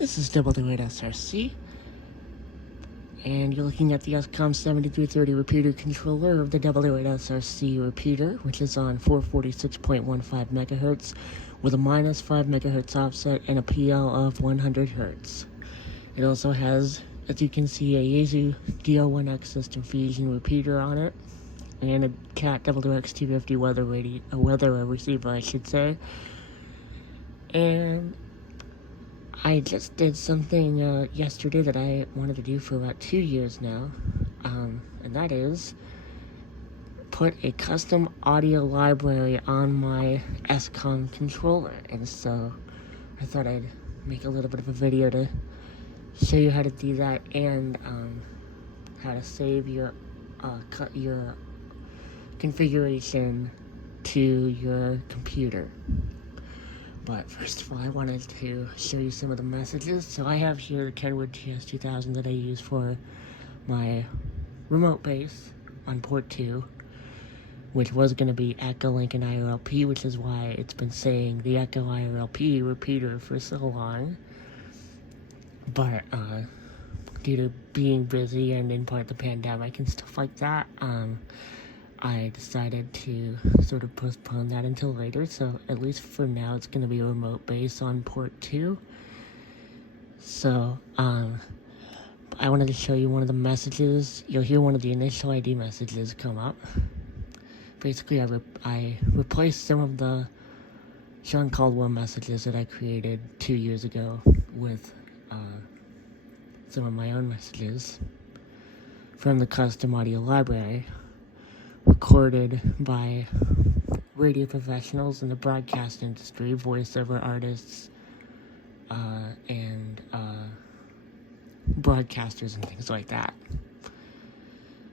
This is W8SRC, and you're looking at the SCOM 7330 repeater controller of the W8SRC repeater, which is on 446.15 megahertz with a minus 5 megahertz offset and a PL of 100 hertz. It also has, as you can see, a Yaesu DR1X system fusion repeater on it, and a CAT WX250 weather receiver, I should say. And I just did something yesterday that I wanted to do for about 2 years now, and that is put a custom audio library on my SCOM controller. And so I thought I'd make a little bit of a video to show you how to do that, and how to save your configuration to your computer. But first of all, I wanted to show you some of the messages. So I have here the Kenwood TS2000 that I use for my remote base on port 2, which was going to be Echo Link and IRLP, which is why it's been saying the Echo IRLP repeater for so long. But due to being busy and in part the pandemic and stuff like that, I decided to sort of postpone that until later, so at least for now it's going to be a remote base on port 2. So, I wanted to show you one of the messages. You'll hear one of the initial ID messages come up. Basically, I replaced some of the Sean Caldwell messages that I created 2 years ago with some of my own messages from the custom audio library, recorded by radio professionals in the broadcast industry, voiceover artists, and broadcasters and things like that.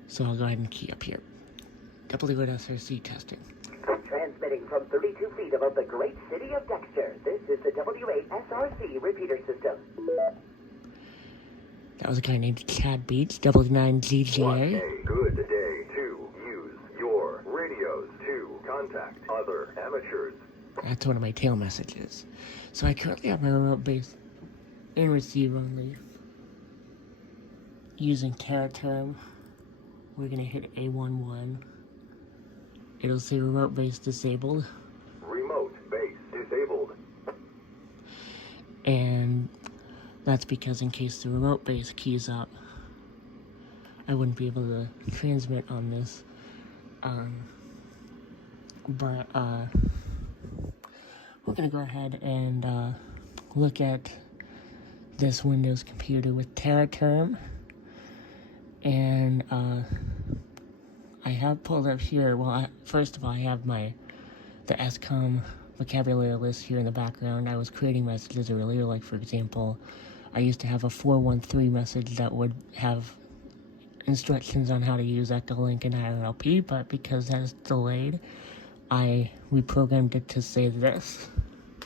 So I'll go ahead and key up here. W8SRC testing. Transmitting from 32 feet above the great city of Dexter, this is the W8SRC repeater system. That was a guy named Chad Beach, W9GGA. One a good day to use your radios to contact other amateurs. That's one of my tail messages. So I currently have my remote base in receive only. Using TerraTerm, we're going to hit A11. It'll say remote base disabled. Remote base disabled. And that's because in case the remote base keys up, I wouldn't be able to transmit on this. But we're going to go ahead and look at this Windows computer with TerraTerm. And I have pulled up here, well, first of all, I have the SCOM vocabulary list here in the background. I was creating messages earlier, like for example, I used to have a 413 message that would have instructions on how to use Echo Link and IRLP, but because that's delayed, I reprogrammed it to say this.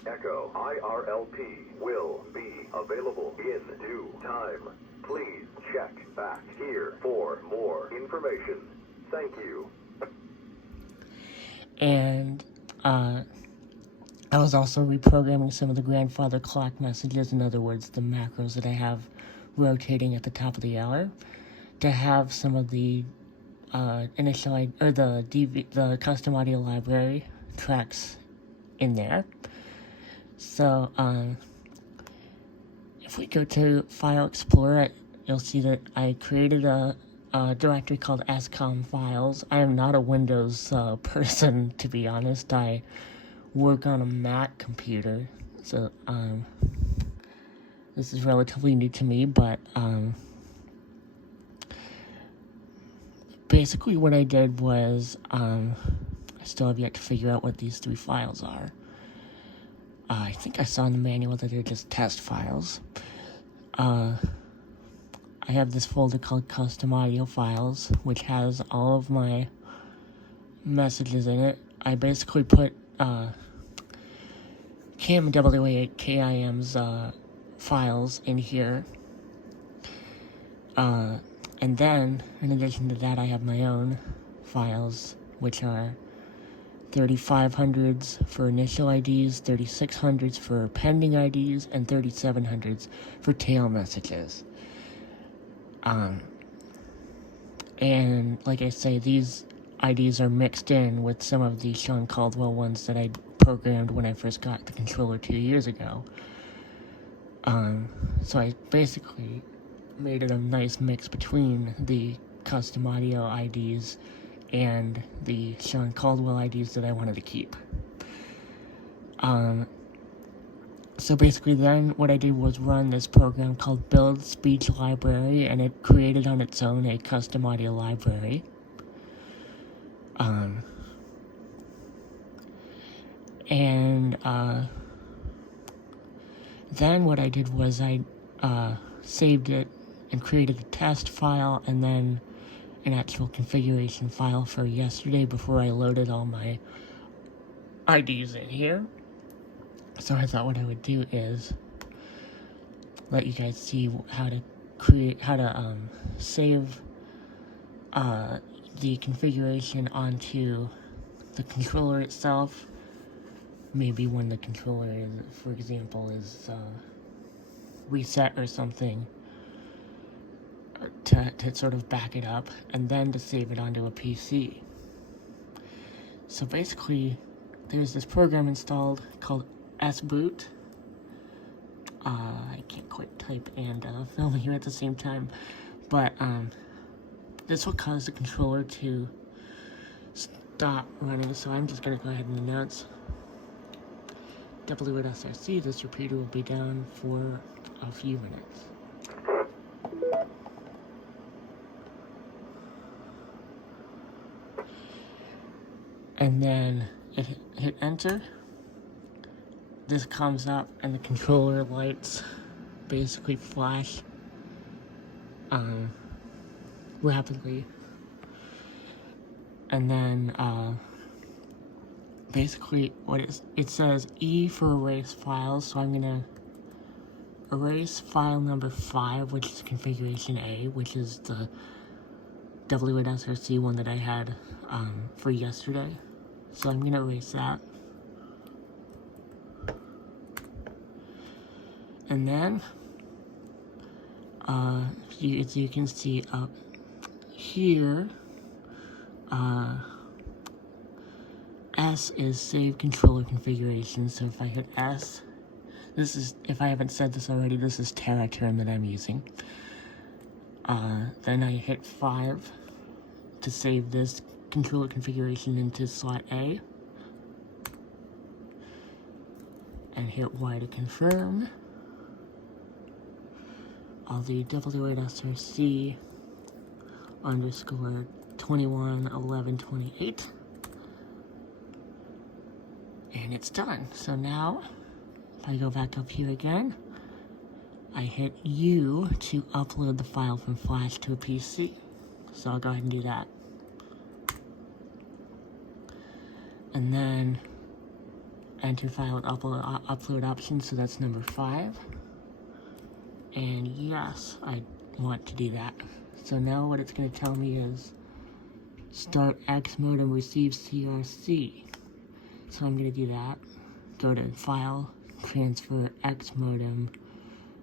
Echo IRLP will be available in due time. Please check back here for more information. Thank you. And I was also reprogramming some of the grandfather clock messages, in other words, the macros that I have rotating at the top of the hour, to have some of the the custom audio library tracks in there. So if we go to File Explorer, you'll see that I created a directory called SCOM files. I am not a Windows person, to be honest. I work on a Mac computer, so this is relatively new to me, but basically what I did was I still have yet to figure out what these 3 files are. I think I saw in the manual that they're just test files. I have this folder called Custom Audio Files, which has all of my messages in it. I basically put KIM's files in here. And then, in addition to that, I have my own files, which are 3500s for initial IDs, 3600s for pending IDs, and 3700s for tail messages. And like I say, these IDs are mixed in with some of the Sean Caldwell ones that I programmed when I first got the controller 2 years ago. So I basically made it a nice mix between the custom audio IDs and the Sean Caldwell IDs that I wanted to keep. So basically then what I did was run this program called Build Speech Library, and it created on its own a custom audio library. Then what I did was I saved it and created a test file and then an actual configuration file for yesterday before I loaded all my IDs in here. So I thought what I would do is let you guys see how to save the configuration onto the controller itself. Maybe when the controller is, for example, is reset or something, to sort of back it up, and then to save it onto a PC. So basically, there's this program installed called sboot. I can't quite type and film here at the same time, but this will cause the controller to stop running, so I'm just going to go ahead and announce W8SRC, this repeater will be down for a few minutes. And then hit enter. This comes up and the controller lights basically flash rapidly. And then basically it says E for erase files, so I'm gonna erase file number 5, which is configuration A, which is the W8SRC one that I had for yesterday. So I'm gonna erase that. And then as you can see up here, S is save controller configuration. So if I hit S, this is, if I haven't said this already, this is Terra term that I'm using. Then I hit 5 to save this controller configuration into slot A, and hit Y to confirm. I'll do W8SRC _ 211128, and it's done. So now, if I go back up here again, I hit U to upload the file from Flash to a PC. So I'll go ahead and do that. And then enter file with upload option, so that's number 5. And yes, I want to do that. So now what it's going to tell me is start X modem receive CRC. So I'm going to do that. Go to file, transfer X modem,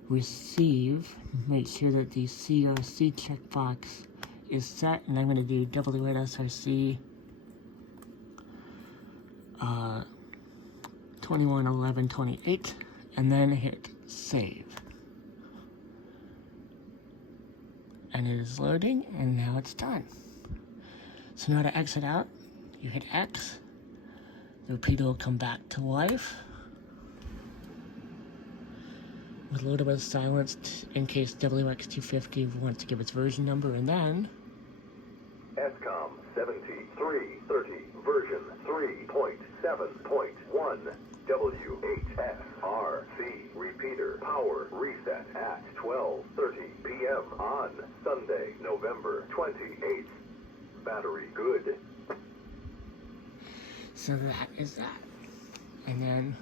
receive, make sure that the CRC checkbox is set, and I'm going to do W8SRC 211128, and then hit save. And it is loading, and now it's done. So now to exit out, you hit X, the repeater will come back to life with a little bit of silence in case WX250 wants to give its version number, and then SCOM 7330 version 3.7.1 W8SRC repeater power reset at 12:30 p.m. on Sunday, November 28th. Battery good. so that is that. And then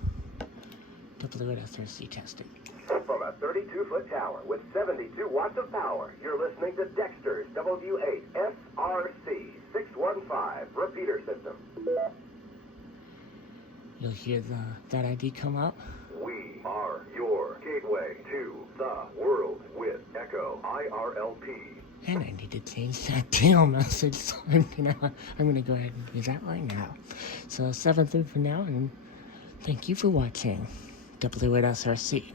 W8SRC testing. From a 32-foot tower with 72 watts of power, you're listening to 615 repeater system. you'll hear that ID come up. We are your gateway to the world with Echo IRLP. And I need to change that tail message, so I'm gonna go ahead and do that right now. So 7-3 for now, and thank you for watching W8SRC.